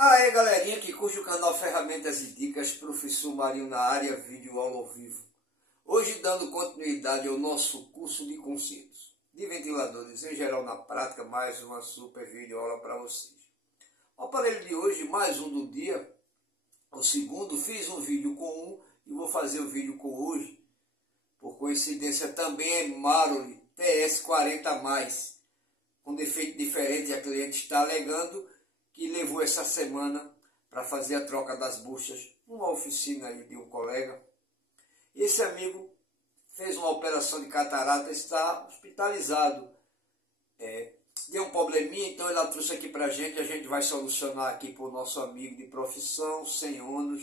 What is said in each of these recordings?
Aê galerinha que curte o canal Ferramentas e Dicas, professor Marinho na área, vídeo aula ao vivo. Hoje dando continuidade ao nosso curso de conceitos de ventiladores em geral na prática, mais uma super vídeo aula para vocês. O aparelho de hoje, mais um do dia, o segundo, fiz um vídeo com um e vou fazer o vídeo com hoje. Por coincidência também é Maroli TS40+, com defeito diferente, a cliente está alegando que levou essa semana para fazer a troca das buchas numa oficina aí de um colega. Esse amigo fez uma operação de catarata, está hospitalizado. Deu um probleminha, então ele trouxe aqui para a gente vai solucionar aqui para o nosso amigo de profissão, sem ônus,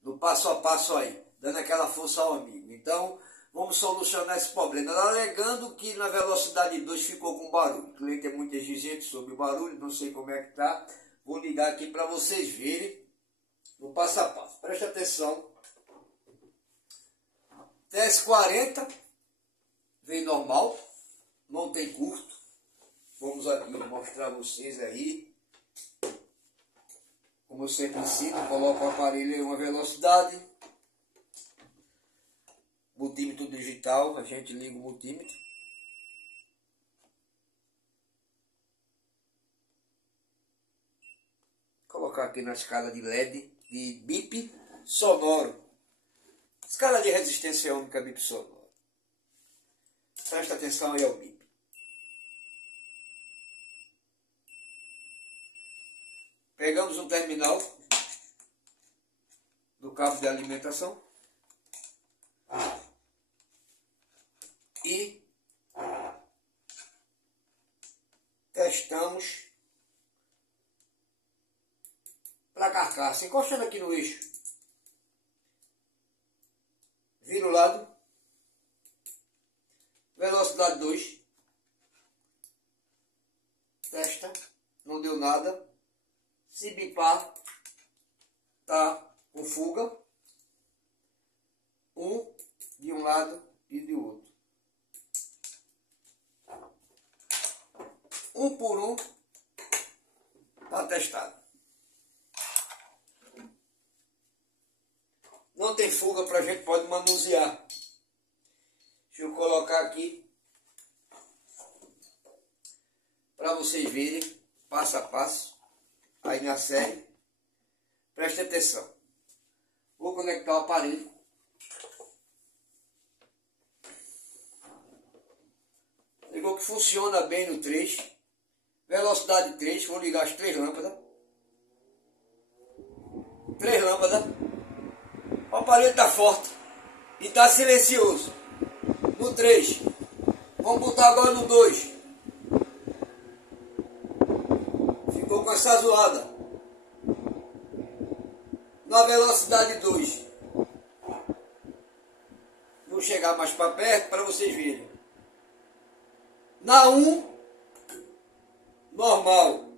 no passo a passo aí, dando aquela força ao amigo. Então, vamos solucionar esse problema. Ela alegando que na velocidade 2 ficou com barulho. O cliente é muito exigente sobre o barulho, não sei como é que está. Vou ligar aqui para vocês verem no passo a passo. Preste atenção. TS40 veio normal, não tem curto. Vamos aqui mostrar a vocês aí. Como eu sempre ensino, coloco o aparelho em uma velocidade. Multímetro digital, a gente liga o multímetro. Colocar aqui na escala de LED, de bip sonoro. Escala de resistência ônica bip sonoro. Presta atenção aí ao bip. Pegamos um terminal do cabo de alimentação. E testamos para a carcaça, encostando aqui no eixo. Vira o lado. Velocidade 2. Testa. Não deu nada. Se bipar, tá com fuga. Um de um lado e de outro. Um por um, está testado. Não tem fuga para a gente pode manusear. Deixa eu colocar aqui para vocês verem passo a passo aí na série. Preste atenção. Vou conectar o aparelho. Ligou que funciona bem no 3. Velocidade 3, vou ligar as 3 lâmpadas. 3 lâmpadas. O aparelho está forte e está silencioso. No 3. Vamos botar agora no 2. Ficou com essa zoada. Na velocidade 2. Vou chegar mais para perto para vocês verem. Na 1. Normal,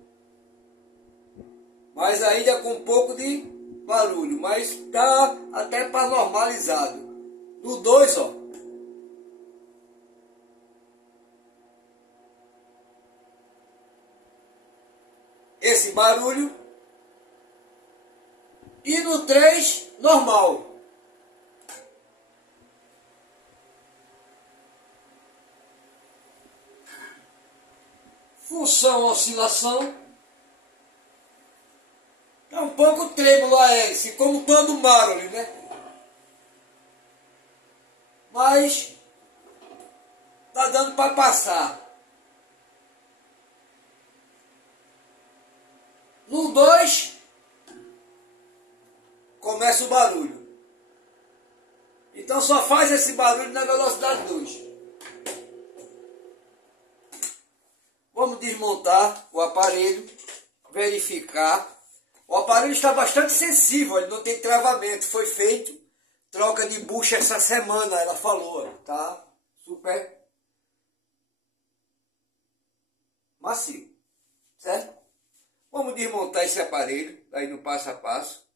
mas ainda com um pouco de barulho, mas está até para normalizado. No 2, ó, esse barulho, e no 3, normal. Função oscilação. É um pouco trêmulo a hélice, como todo Maroli, né? Mas tá dando para passar. No 2 começa o barulho. Então só faz esse barulho na velocidade 2. Vamos desmontar o aparelho, verificar. O aparelho está bastante sensível, ele não tem travamento. Foi feito troca de bucha essa semana, ela falou. Tá super macio, certo? Vamos desmontar esse aparelho, aí no passo a passo,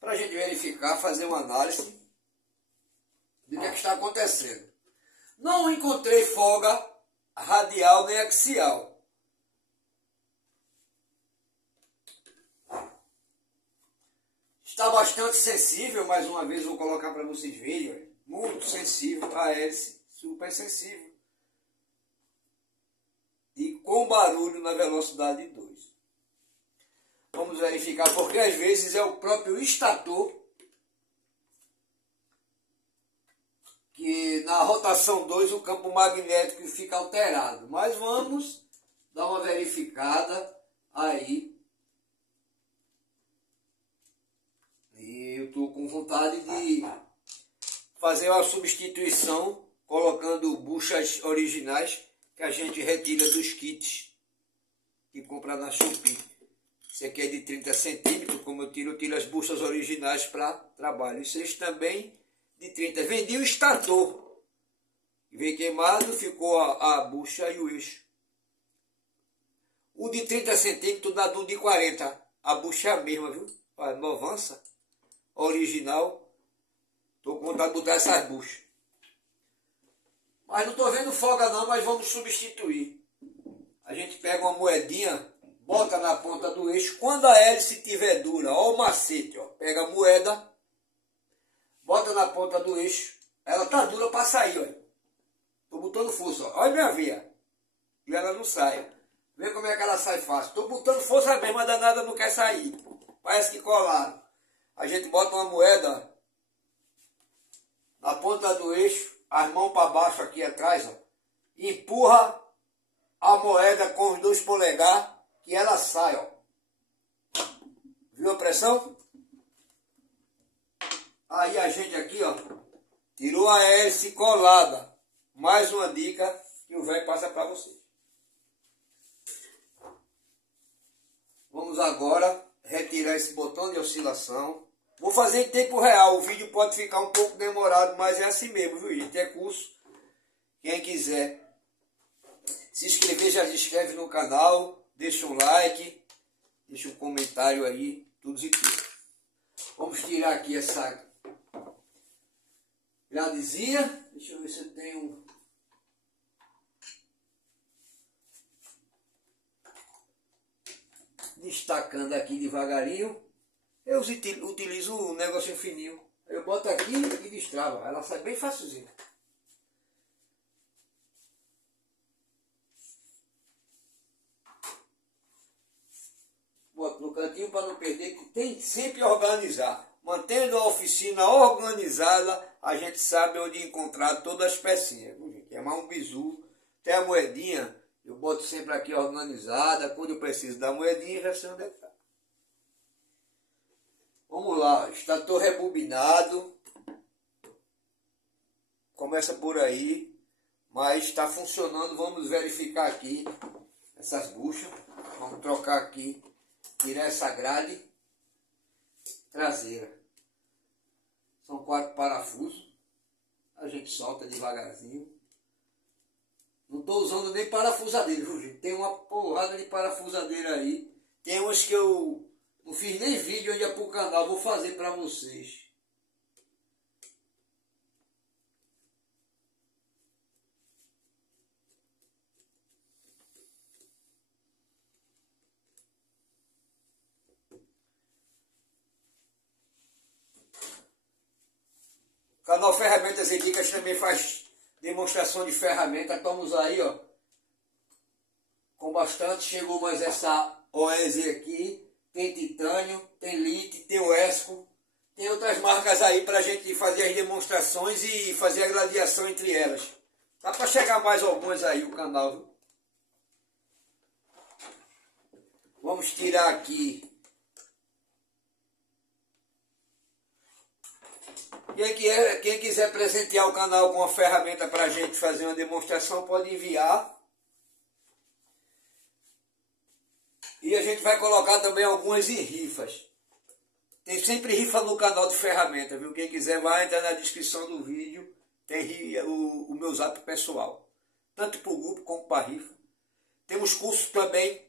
para a gente verificar, fazer uma análise do que está acontecendo. Não encontrei folga radial nem axial. Está bastante sensível, mais uma vez vou colocar para vocês verem, olha. Muito sensível, a hélice super sensível. E com barulho na velocidade 2. Vamos verificar, porque às vezes é o próprio estator que na rotação 2 o campo magnético fica alterado. Mas vamos dar uma verificada aí. E eu estou com vontade de fazer uma substituição colocando buchas originais que a gente retira dos kits que compra na Shopee. Esse aqui é de 30 centímetros, como eu tiro as buchas originais para trabalho. Esse também de 30. Vendi o estator. Veio queimado, ficou a bucha e o eixo. O de 30 centímetros dá do de 40. A bucha é a mesma, viu? A Novança original. Estou com vontade de botar essas buchas. Mas não estou vendo folga não, mas vamos substituir. A gente pega uma moedinha, bota na ponta do eixo. Quando a hélice estiver dura, ó o macete, ó. Pega a moeda, bota na ponta do eixo. Ela tá dura para sair, olha. Estou botando força, ó. Olha minha veia. E ela não sai. Vê como é que ela sai fácil. Estou botando força mesmo, mas a danada não quer sair. Parece que colaram. A gente bota uma moeda na ponta do eixo, as mãos para baixo aqui atrás, ó. Empurra a moeda com os 2 polegares que ela sai, ó. Viu a pressão? Aí a gente aqui, ó, tirou a hélice colada. Mais uma dica que o velho passa para vocês. Vamos agora retirar esse botão de oscilação. Vou fazer em tempo real. O vídeo pode ficar um pouco demorado, mas é assim mesmo, viu, gente? É curso. Quem quiser se inscrever, já se inscreve no canal. Deixa um like. Deixa um comentário aí. Tudo e tudo. Vamos tirar aqui essa gradezinha. Deixa eu ver se eu tenho... Destacando aqui devagarinho. Eu utilizo um negocinho fininho. Eu boto aqui e destrava. Ela sai bem facilzinho. Boto no cantinho para não perder, que tem que sempre organizar. Mantendo a oficina organizada, a gente sabe onde encontrar todas as pecinhas. É mais um bizu. Tem a moedinha, eu boto sempre aqui organizada. Quando eu preciso da moedinha, já sei onde é que tá. Vamos lá, estator rebobinado. Começa por aí, mas está funcionando. Vamos verificar aqui essas buchas. Vamos trocar aqui, tirar essa grade traseira. São 4 parafusos. A gente solta devagarzinho. Não estou usando nem parafusadeira, viu, gente? Tem uma porrada de parafusadeira aí. Tem umas que eu não fiz nem vídeo ainda para o canal. Vou fazer para vocês. O canal Ferramentas e Dicas também faz demonstração de ferramenta. Estamos aí, ó, com bastante. Chegou mais essa OEZ aqui. Tem titânio, tem lite, tem o esco. Tem outras marcas aí para a gente fazer as demonstrações e fazer a gladiação entre elas. Dá para chegar mais algumas aí o canal, viu? Vamos tirar aqui. Quem quiser presentear o canal com uma ferramenta para a gente fazer uma demonstração, pode enviar. E a gente vai colocar também algumas em rifas. Tem sempre rifa no canal de ferramenta, viu? Quem quiser vai entrar na descrição do vídeo. Tem o meu zap pessoal. Tanto para o grupo como para a rifa. Temos cursos também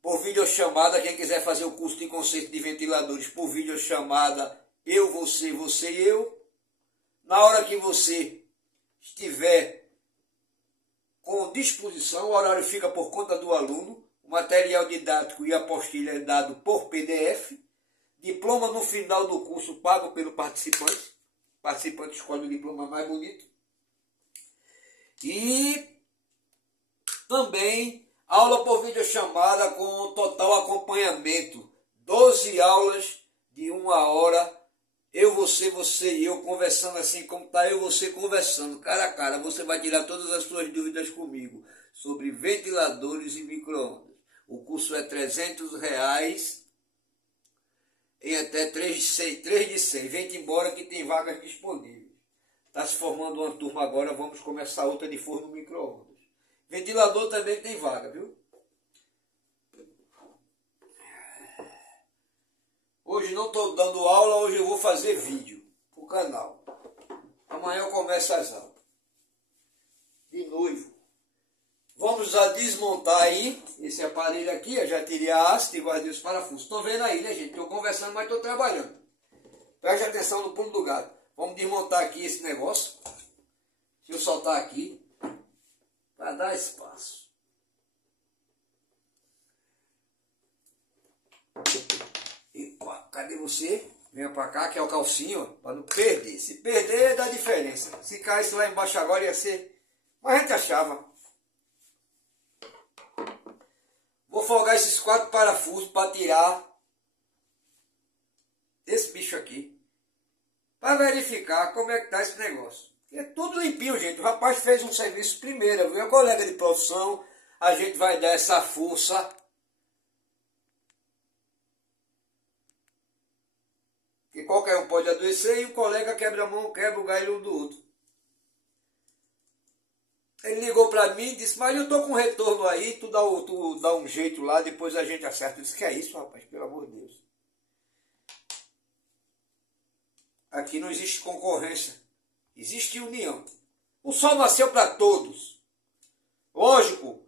por videochamada. Quem quiser fazer o curso de conserto de ventiladores por videochamada, eu, você e eu. Na hora que você estiver com disposição, o horário fica por conta do aluno. O material didático e a apostila é dado por PDF. Diploma no final do curso pago pelo participante. O participante escolhe o diploma mais bonito. E também aula por videochamada com total acompanhamento. 12 aulas de 1 hora. Eu, você e eu conversando assim como está eu e você conversando, cara a cara. Você vai tirar todas as suas dúvidas comigo sobre ventiladores e micro-ondas. O curso é R$300 em até 3 de 100. Vem embora que tem vagas disponíveis. Está se formando uma turma agora, vamos começar outra de forno micro-ondas. Ventilador também tem vaga, viu? Hoje não estou dando aula, hoje eu vou fazer vídeo para o canal. Amanhã eu começo as aulas. De noivo. Vamos a desmontar aí esse aparelho aqui. Eu já tirei a haste e guardei os parafusos. Estão vendo aí, né, gente? Estou conversando, mas estou trabalhando. Preste atenção no pulo do gato. Vamos desmontar aqui esse negócio. Deixa eu soltar aqui. Para dar espaço. Epa, cadê você? Venha para cá, que é o calcinho, para não perder. Se perder, dá diferença. Se caísse lá embaixo agora, ia ser... Mas a gente achava. Vou folgar esses 4 parafusos para tirar esse bicho aqui. Para verificar como é que tá esse negócio. É tudo limpinho, gente. O rapaz fez um serviço primeiro, viu? É colega de profissão. A gente vai dar essa força. Que qualquer um pode adoecer e o colega quebra a mão, quebra o galho um do outro. Ele ligou para mim e disse, mas eu tô com retorno aí, tu dá um jeito lá, depois a gente acerta. Eu disse, que é isso, rapaz, pelo amor de Deus. Aqui não existe concorrência, existe união. O sol nasceu para todos. Lógico,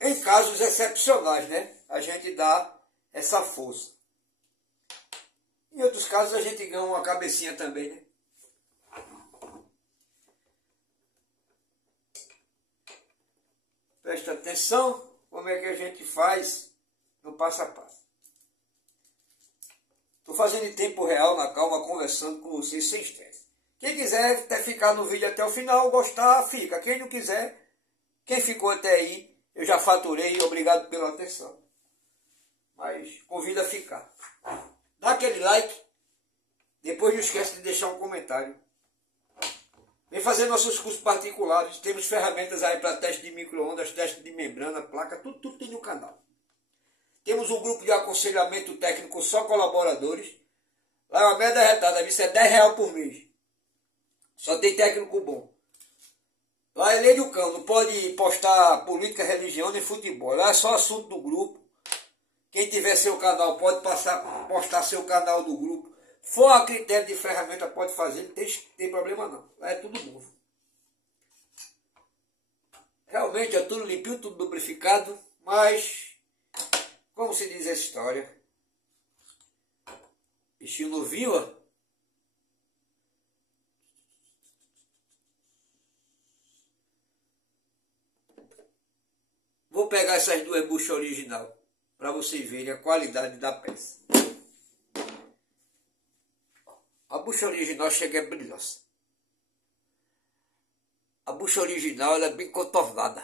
em casos excepcionais, né? A gente dá essa força. Em outros casos a gente ganha uma cabecinha também, né? Presta atenção como é que a gente faz no passo a passo. Estou fazendo em tempo real, na calma, conversando com vocês sem estresse. Quem quiser até ficar no vídeo até o final, gostar, fica. Quem não quiser, quem ficou até aí, eu já faturei, obrigado pela atenção. Mas convido a ficar. Dá aquele like, depois não esquece de deixar um comentário. Vem fazer nossos cursos particulares, temos ferramentas aí para teste de micro-ondas, teste de membrana, placa, tudo tem no canal. Temos um grupo de aconselhamento técnico, só colaboradores. Lá é uma merda arretada, isso é R$10 por mês. Só tem técnico bom. Lá é lei do cão, não pode postar política, religião nem futebol. Lá é só assunto do grupo. Quem tiver seu canal pode postar seu canal do grupo. For a critério de ferramenta pode fazer, não tem problema não. Lá é tudo novo. Realmente é tudo limpinho, tudo lubrificado, mas, como se diz a história, bichinho novinho, ó. Vou pegar essas 2 buchas original, para vocês verem a qualidade da peça. A bucha original chega brilhosa. A bucha original ela é bem contornada.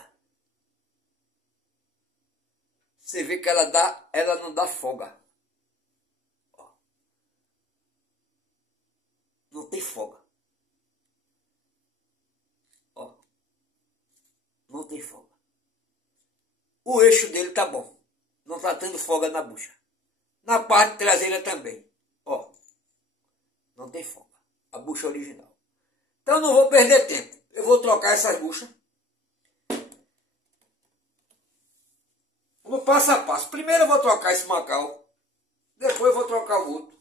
Você vê que ela não dá folga. Não tem folga. Ó. Não tem folga. O eixo dele tá bom. Não tá tendo folga na bucha. Na parte traseira também. Ó. Não tem folga. A bucha original. Então não vou perder tempo. Eu vou trocar essas buchas. No passo a passo. Primeiro eu vou trocar esse macal. Depois eu vou trocar o outro.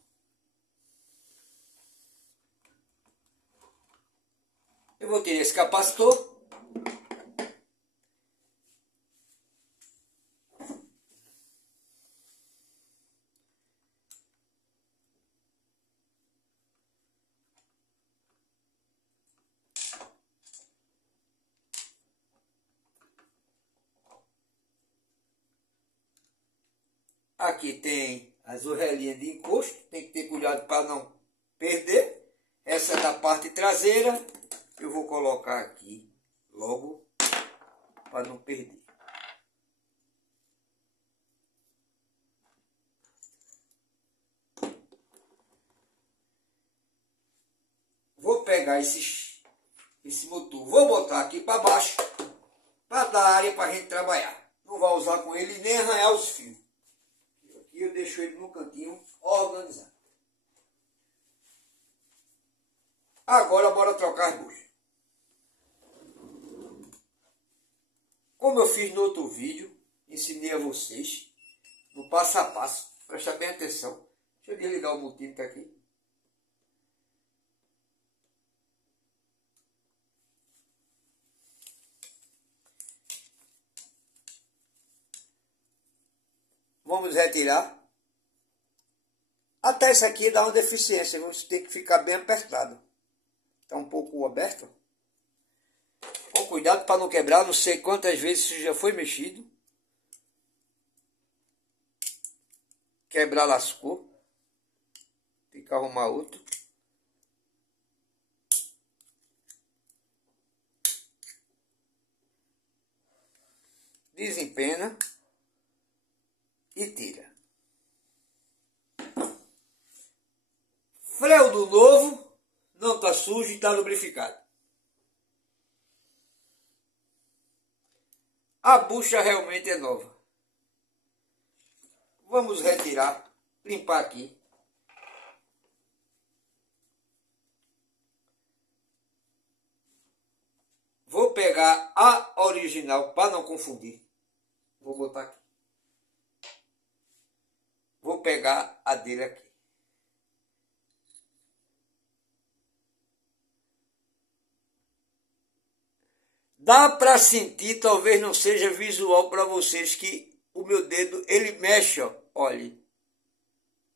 Eu vou tirar esse capacitor. Aqui tem as orelhinhas de encosto, tem que ter cuidado para não perder. Essa é da parte traseira, eu vou colocar aqui logo para não perder. Vou pegar esse motor, vou botar aqui para baixo, para dar área para a gente trabalhar. Não vai usar com ele nem arranhar os fios. Aqui eu deixo ele no cantinho organizado. Agora bora trocar as buchas. Como eu fiz no outro vídeo, ensinei a vocês, no passo a passo. Presta bem atenção. Deixa eu desligar o multímetro aqui. Vamos retirar. Até isso aqui dá uma deficiência. Você tem que ficar bem apertado. Está um pouco aberto. Com cuidado para não quebrar. Não sei quantas vezes isso já foi mexido. Quebrar lascou. Tem que arrumar outro. Desempena. E tira. Freio do novo. Não está sujo e está lubrificado. A bucha realmente é nova. Vamos retirar, limpar aqui. Vou pegar a original para não confundir. Vou botar aqui. Vou pegar a dele aqui. Dá para sentir, talvez não seja visual para vocês, que o meu dedo, ele mexe, ó, olhe,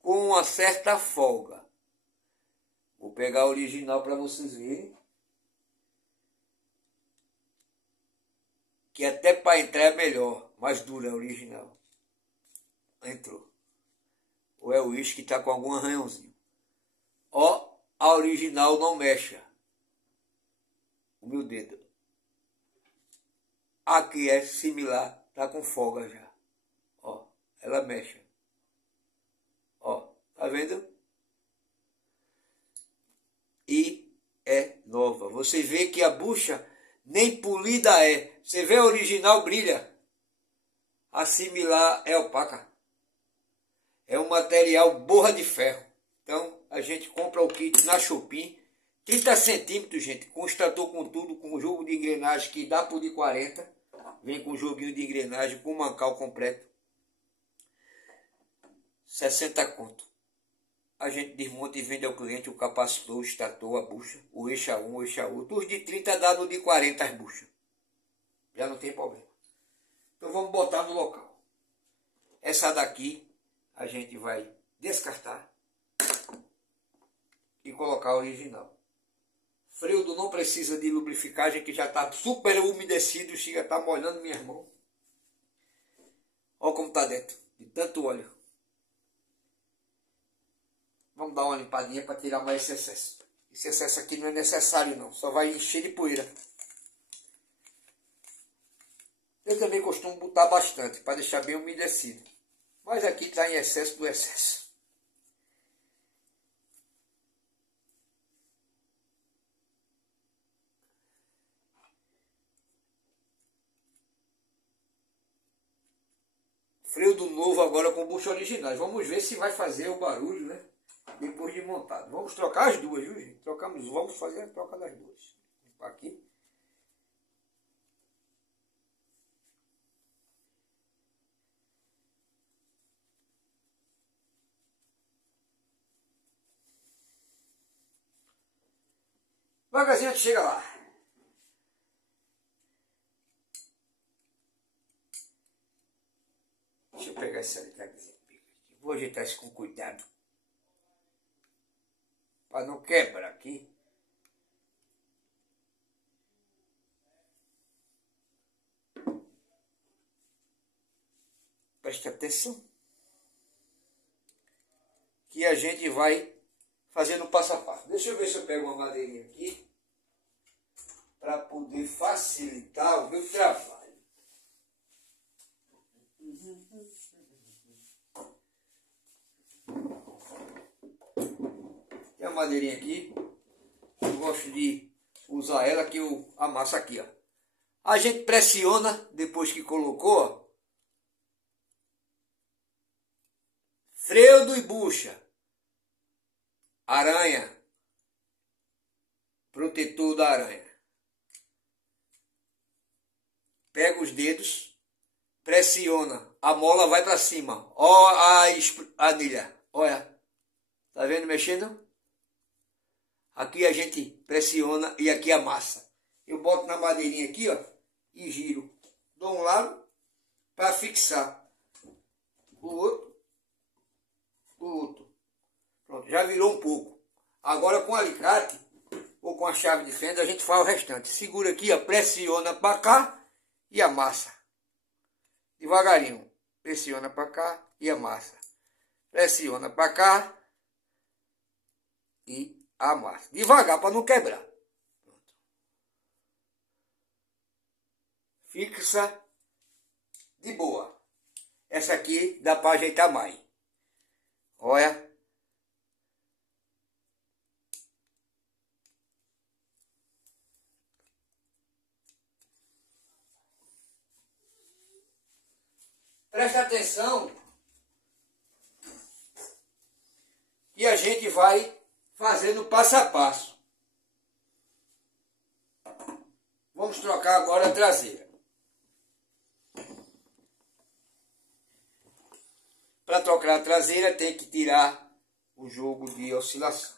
com uma certa folga. Vou pegar a original para vocês verem. Que até para entrar é melhor, mais dura a original. Entrou. Ou é o uísque que está com algum arranhãozinho. Ó, a original não mexa. O meu dedo. Aqui é similar, tá com folga já. Ó, ela mexe. Ó, tá vendo? E é nova. Você vê que a bucha nem polida é. Você vê a original brilha. A similar é opaca. É um material borra de ferro. Então a gente compra o kit na Shopee. 30 centímetros, gente, com extrator, com tudo, com jogo de engrenagem que dá por de 40. Vem com joguinho de engrenagem, com mancal completo. 60 conto. A gente desmonta e vende ao cliente o capacitor, o extrator, a bucha, o eixo A1, o eixo A8. Os de 30 dá no de 40 as buchas. Já não tem problema. Então vamos botar no local. Essa daqui a gente vai descartar e colocar a original. Freio não precisa de lubrificagem, que já está super umedecido, chega a estar molhando minhas mãos. Olha como está dentro, de tanto óleo. Vamos dar uma limpadinha para tirar mais esse excesso. Esse excesso aqui não é necessário não, só vai encher de poeira. Eu também costumo botar bastante, para deixar bem umedecido. Mas aqui está em excesso do excesso. Freio do novo agora com bucha originais. Vamos ver se vai fazer o barulho, né? Depois de montado. Vamos trocar as duas, viu, gente? Vamos fazer a troca das duas. Aqui. Devagarzinho a gente chega lá. Deixa eu pegar esse alicatezinho. Vou ajeitar isso com cuidado. Para não quebrar aqui. Preste atenção. que a gente vai fazendo passo a passo. Deixa eu ver se eu pego uma madeirinha aqui para poder facilitar o meu trabalho. Tem uma madeirinha aqui. Eu gosto de usar ela que eu amasso aqui, ó. A gente pressiona depois que colocou, ó. Freudo e bucha. Aranha. Protetor da aranha. Pega os dedos, pressiona, a mola vai para cima. Ó a anilha, olha. Tá vendo mexendo? Aqui a gente pressiona e aqui amassa. Eu boto na madeirinha aqui, ó, e giro. Dou um lado para fixar. O outro. O outro. Pronto, já virou um pouco. Agora com o alicate ou com a chave de fenda a gente faz o restante. Segura aqui, ó, pressiona para cá e amassa. Devagarinho. Pressiona para cá e amassa. Pressiona para cá e amassa. Devagar para não quebrar. Pronto. Fixa de boa. Essa aqui dá para ajeitar mais. Olha. Presta atenção e a gente vai fazendo passo a passo. Vamos trocar agora a traseira. Para trocar a traseira tem que tirar o jogo de oscilação.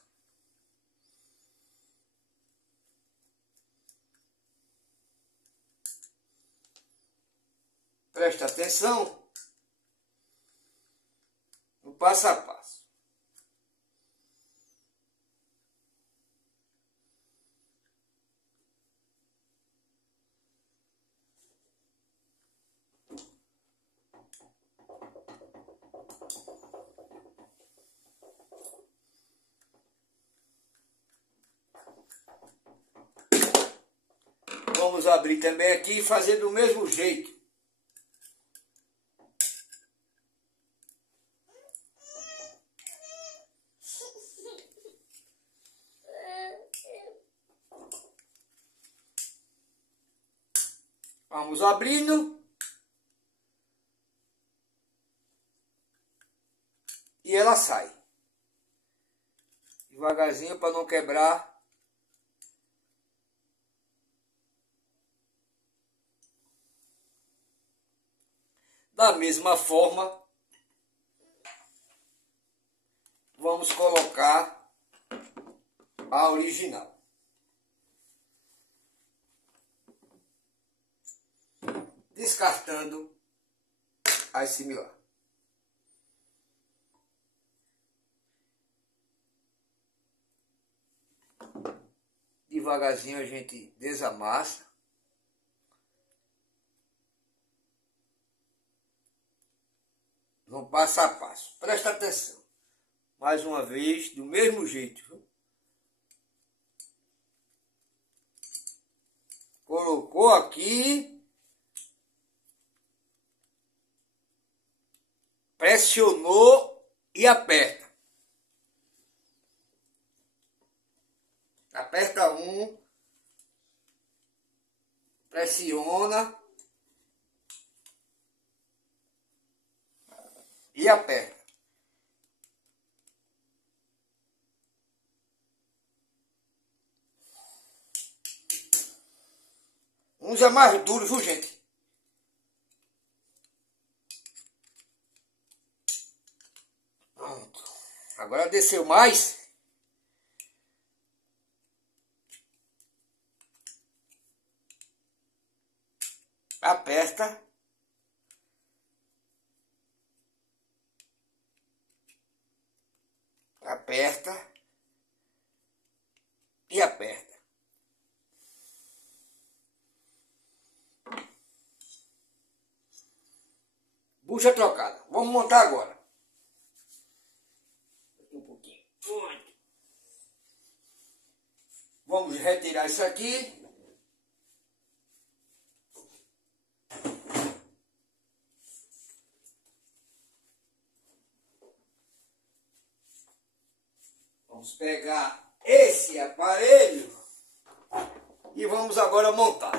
Presta atenção no passo a passo. Vamos abrir também aqui e fazer do mesmo jeito. Vamos abrindo. E ela sai. Devagarzinho para não quebrar. Da mesma forma, vamos colocar a original. Descartando as similares. Devagarzinho a gente desamassa. No passo a passo. Presta atenção. Mais uma vez, do mesmo jeito. Viu? Colocou aqui. Pressionou e aperta. Aperta um. Pressiona. E aperta. Uns é mais duro, viu, gente? Pronto. Agora desceu mais. Aperta. Aperta. E aperta. Bucha trocada. Vamos montar agora. Vamos retirar isso aqui. Vamos pegar esse aparelho e vamos agora montar.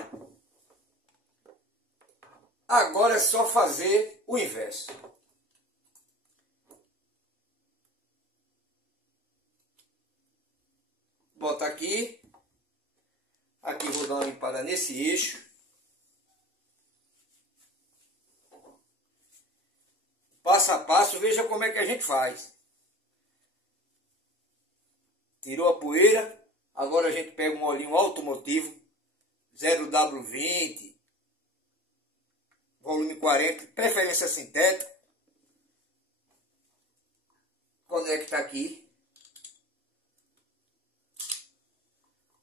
Agora é só fazer o inverso. Bota aqui. Aqui vou dar uma limpada nesse eixo. Passo a passo, veja como é que a gente faz. Tirou a poeira. Agora a gente pega um olhinho automotivo. 0W20. Volume 40. Preferência sintética. Conecta aqui.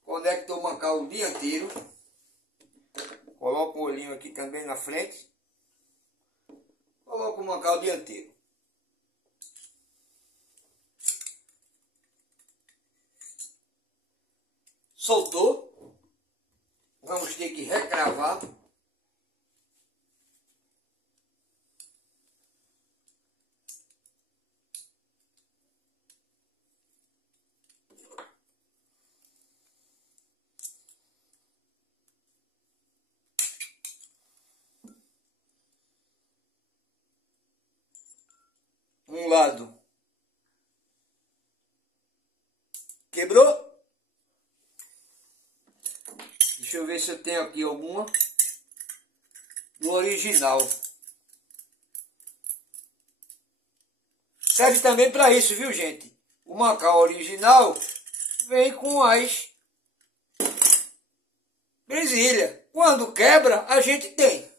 Conecta o mancal dianteiro. Coloca o olhinho aqui também na frente. Coloca o mancal dianteiro. Soltou. Vamos ter que recravar. Um lado quebrou. Deixa eu ver se eu tenho aqui alguma do original. Serve também para isso, viu, gente? O mancal original vem com as presilhas. Quando quebra, a gente tem.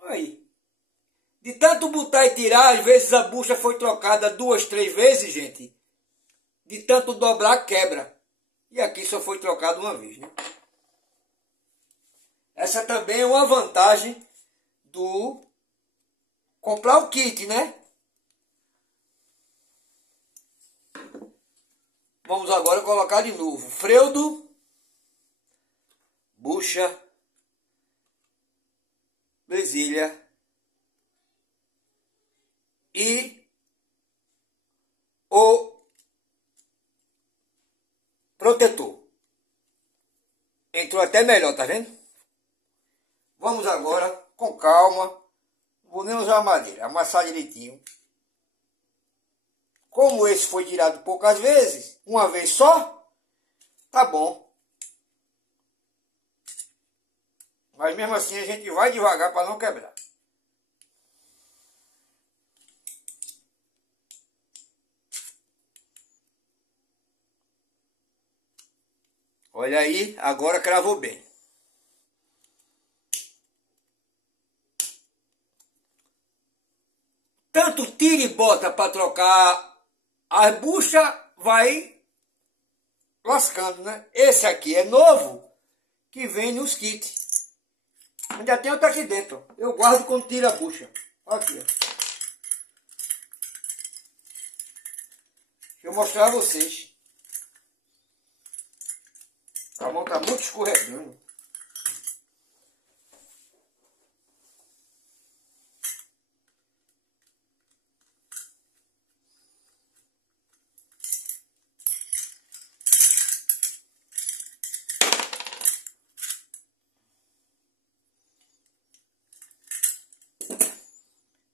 Aí. De tanto botar e tirar, às vezes a bucha foi trocada 2, 3 vezes, gente. De tanto dobrar, quebra. E aqui só foi trocado uma vez, né? Essa também é uma vantagem do comprar o kit, né? Vamos agora colocar de novo. Freudo, bucha, presilha e o protetor. Entrou até melhor, tá vendo? Vamos agora, com calma, vou nem usar madeira, amassar direitinho. Como esse foi tirado poucas vezes, uma vez só, tá bom. Mas mesmo assim a gente vai devagar para não quebrar. Olha aí, agora cravou bem. Tanto tira e bota para trocar as buchas, vai lascando, né? Esse aqui é novo, que vem nos kits. Ainda tem outro aqui dentro. Eu guardo quando tira a bucha. Aqui, ó. Deixa eu mostrar a vocês. A mão está muito escorregando.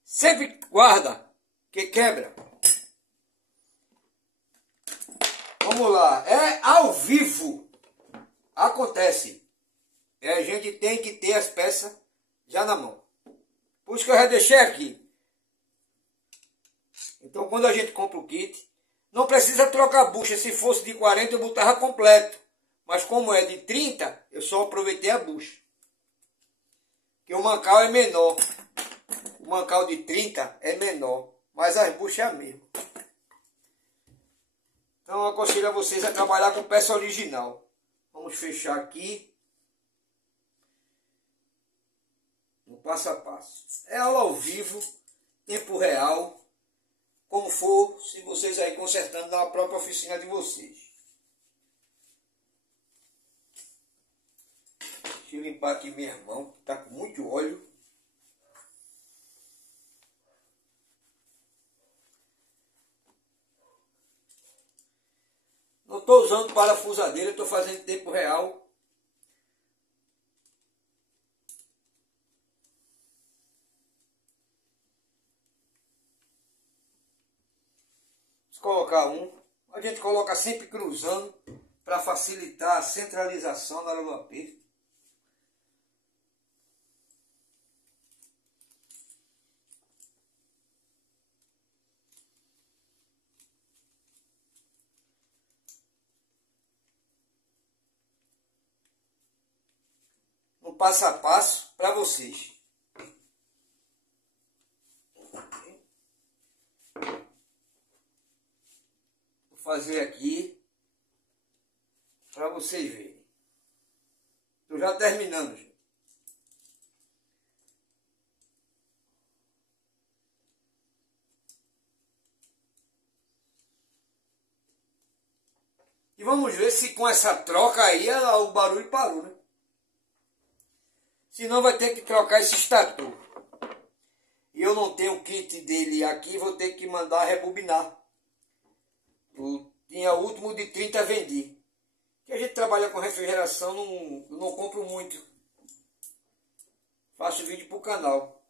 Sempre guarda, que quebra. Vamos lá, é ao vivo. Acontece. A gente tem que ter as peças já na mão. Por isso que eu já deixei aqui. Então quando a gente compra o kit, não precisa trocar a bucha. Se fosse de 40 eu botava completo. Mas como é de 30, eu só aproveitei a bucha. Porque o mancal é menor. O mancal de 30 é menor. Mas as buchas é a mesma. Então eu aconselho a vocês a trabalhar com peça original. Vamos fechar aqui. No passo a passo. É aula ao vivo, tempo real, como for, se vocês aí consertando na própria oficina de vocês. Deixa eu limpar aqui minha mão, que está com muito óleo. Não estou usando parafusadeira, estou fazendo em tempo real. Colocar um, a gente coloca sempre cruzando para facilitar a centralização na hora do aperto. No passo a passo para vocês. Fazer aqui para vocês verem. Estou já terminando, gente. E vamos ver se com essa troca aí o barulho parou, né? Senão vai ter que trocar esse estator. E eu não tenho o kit dele aqui, vou ter que mandar rebobinar. Tinha o último de 30, vendi. Que a gente trabalha com refrigeração, não compro muito. Faço vídeo para o canal.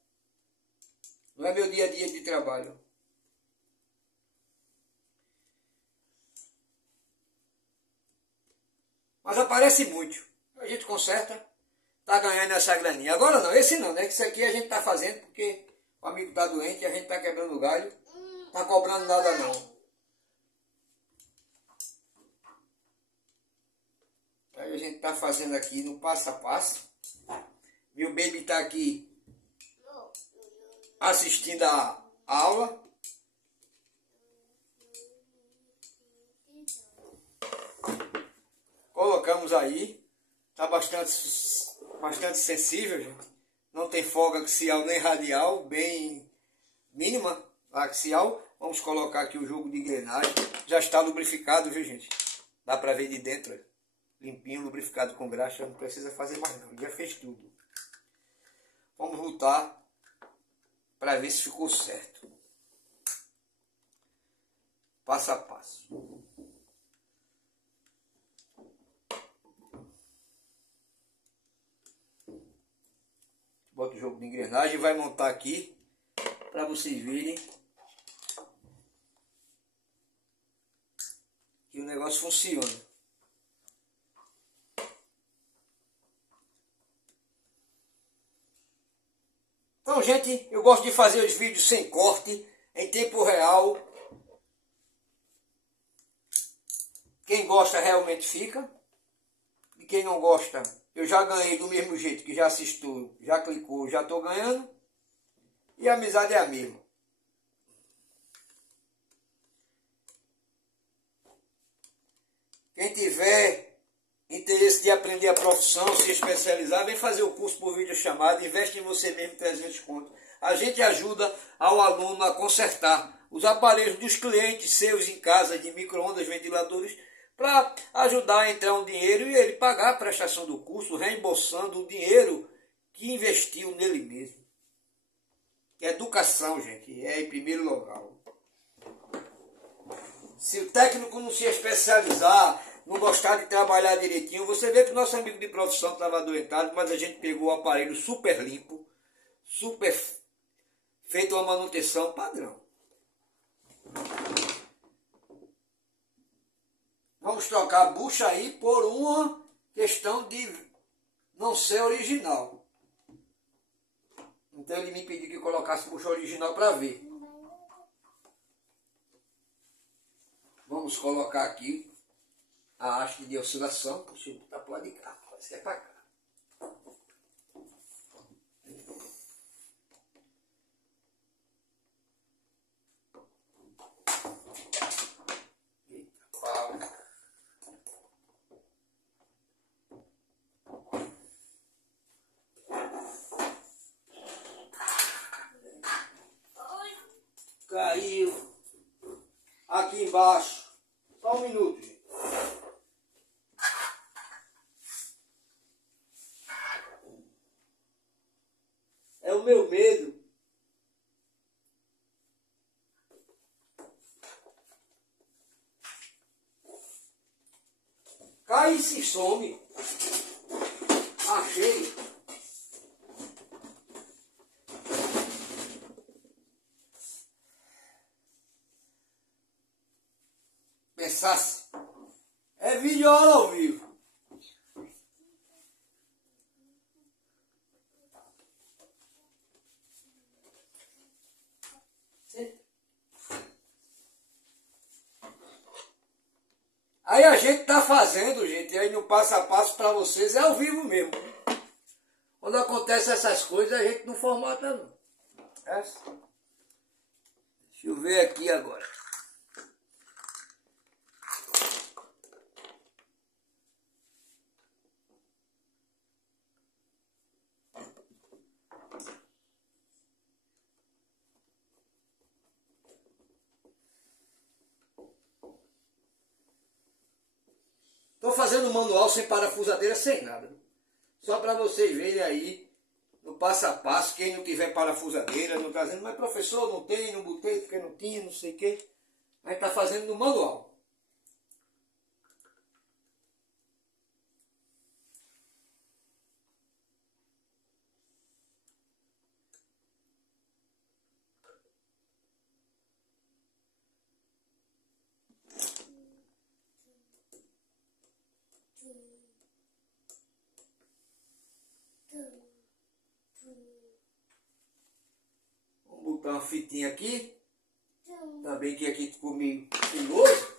Não é meu dia a dia de trabalho. Mas aparece muito. A gente conserta, tá ganhando essa graninha. Agora não, esse não, né? Isso aqui a gente tá fazendo porque o amigo tá doente e a gente tá quebrando o galho. Tá cobrando nada não. Aí a gente tá fazendo aqui no passo a passo. Meu baby tá aqui assistindo a aula. Colocamos aí. Tá bastante sensível, gente. Não tem folga axial nem radial, bem mínima a axial. Vamos colocar aqui o jogo de engrenagem. Já está lubrificado, viu, gente? Dá para ver de dentro, olha. Limpinho, lubrificado com graxa, não precisa fazer mais não, já fez tudo. Vamos voltar para ver se ficou certo. Passo a passo. Bota o jogo de engrenagem e vai montar aqui para vocês verem que o negócio funciona. Então, gente, eu gosto de fazer os vídeos sem corte, em tempo real. Quem gosta realmente fica. E quem não gosta, eu já ganhei do mesmo jeito que já assistiu, já clicou, já estou ganhando. E a amizade é a mesma. Quem tiver interesse de aprender a profissão, se especializar, vem fazer o curso por videochamada, investe em você mesmo 300 conto. A gente ajuda ao aluno a consertar os aparelhos dos clientes seus em casa, de micro-ondas, ventiladores, para ajudar a entrar um dinheiro e ele pagar a prestação do curso, reembolsando o dinheiro que investiu nele mesmo. Educação, gente, é em primeiro lugar. Se o técnico não se especializar, não gostar de trabalhar direitinho, você vê que o nosso amigo de profissão estava adoentado, mas a gente pegou o aparelho super limpo, super feito uma manutenção padrão. Vamos trocar a bucha aí por uma questão de não ser original. Então ele me pediu que colocasse bucha original para ver. Vamos colocar aqui a haste de oscilação. Deixa eu botar para lá de cá, vai ser para cá. Eita, pau. Caiu. aqui embaixo. Só um minuto, gente. É o meu medo. Cai e se some. Achei. Pensasse. É vídeo aula ao vivo. Aí a gente tá fazendo, gente, aí no passo a passo para vocês é ao vivo mesmo. Quando acontece essas coisas, a gente não formata não. Deixa eu ver aqui agora. Estou fazendo um manual sem parafusadeira, sem nada. Só para vocês verem aí, no passo a passo, quem não tiver parafusadeira, não está dizendo, mas professor, não tem, não botei, porque não tinha, não sei o quê. Mas está fazendo no manual. Vamos botar uma fitinha aqui. Tá bem que aqui ficou meio perigoso.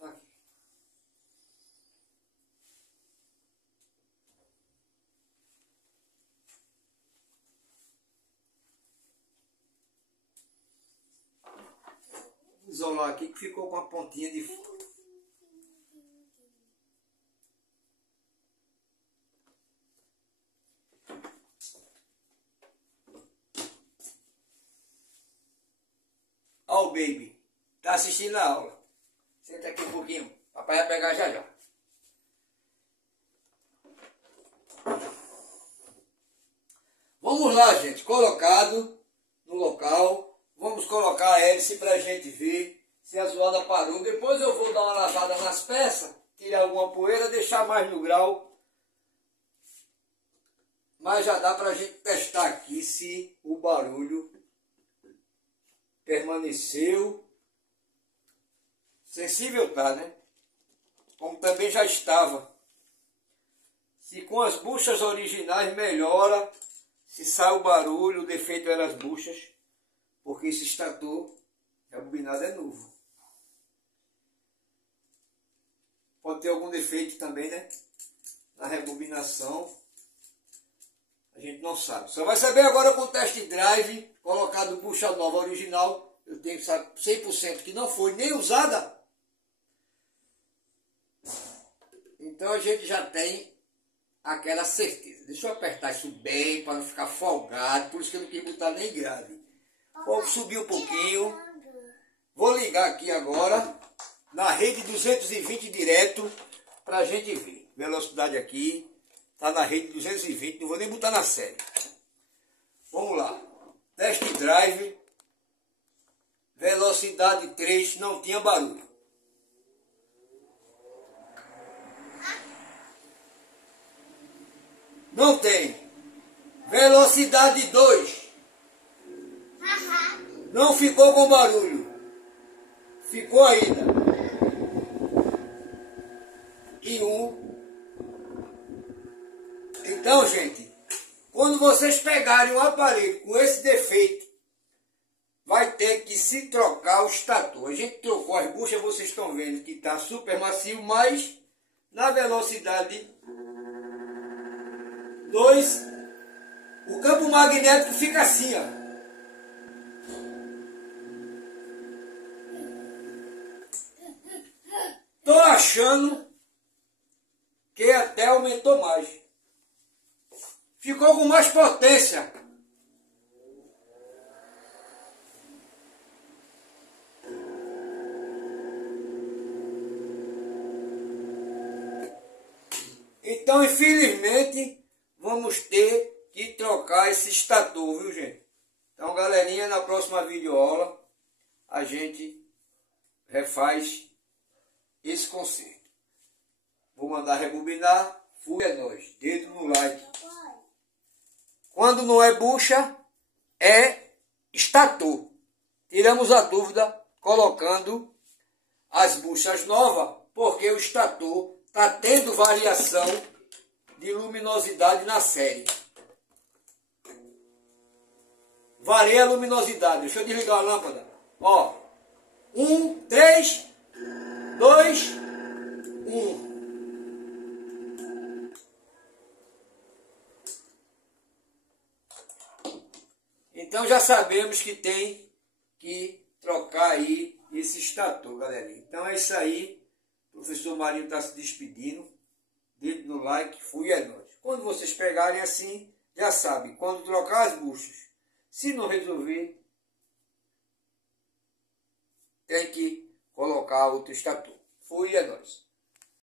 Aqui. Vou isolar aqui que ficou com a pontinha de fora. Ó o baby, tá assistindo a aula. Senta aqui um pouquinho, papai vai pegar já já. Vamos lá, gente, colocado no local. Vamos colocar a hélice pra gente ver se a zoada parou. Depois eu vou dar uma lavada nas peças, tirar alguma poeira, deixar mais no grau. Mas já dá pra gente testar aqui se o barulho permaneceu. Sensível tá, né? Como também já estava. Se com as buchas originais melhora, se sai o barulho, o defeito era as buchas, porque esse estator rebobinado é novo. Pode ter algum defeito também, né? Na rebobinação. A gente não sabe. Só vai saber agora com o test drive, colocado bucha nova original. Eu tenho que saber 100% que não foi nem usada. Então a gente já tem aquela certeza. Deixa eu apertar isso bem para não ficar folgado. Por isso que eu não quis botar nem grave. Vou subir um pouquinho. Vou ligar aqui agora na rede 220 direto para a gente ver. Velocidade aqui. Está na rede 220, não vou nem botar na série. Vamos lá. Test drive. Velocidade 3, não tinha barulho. Não tem. Velocidade 2. Não ficou com barulho. Ficou ainda. E 1. Então, gente, quando vocês pegarem um aparelho com esse defeito, vai ter que se trocar o estator. A gente trocou as buchas, vocês estão vendo que está super macio, mas na velocidade 2, o campo magnético fica assim, ó. Tô achando que até aumentou mais. ficou com mais potência. Então, infelizmente, vamos ter que trocar esse estator, viu, gente? Então, galerinha, na próxima videoaula, a gente refaz esse conserto. Vou mandar rebobinar. Fui, é nóis. Dedo no like. Quando não é bucha, é estator. Tiramos a dúvida colocando as buchas novas, porque o estator está tendo variação de luminosidade na série. Varia a luminosidade. Deixa eu desligar a lâmpada. Ó. 1, 3, 2, 1. Então já sabemos que tem que trocar aí esse estator, galerinha. Então é isso aí. O professor Marinho está se despedindo. Dedo no like, fui, é nóis. Quando vocês pegarem assim, já sabem, quando trocar as buchas. Se não resolver, tem que colocar outro estator. Fui, é nóis.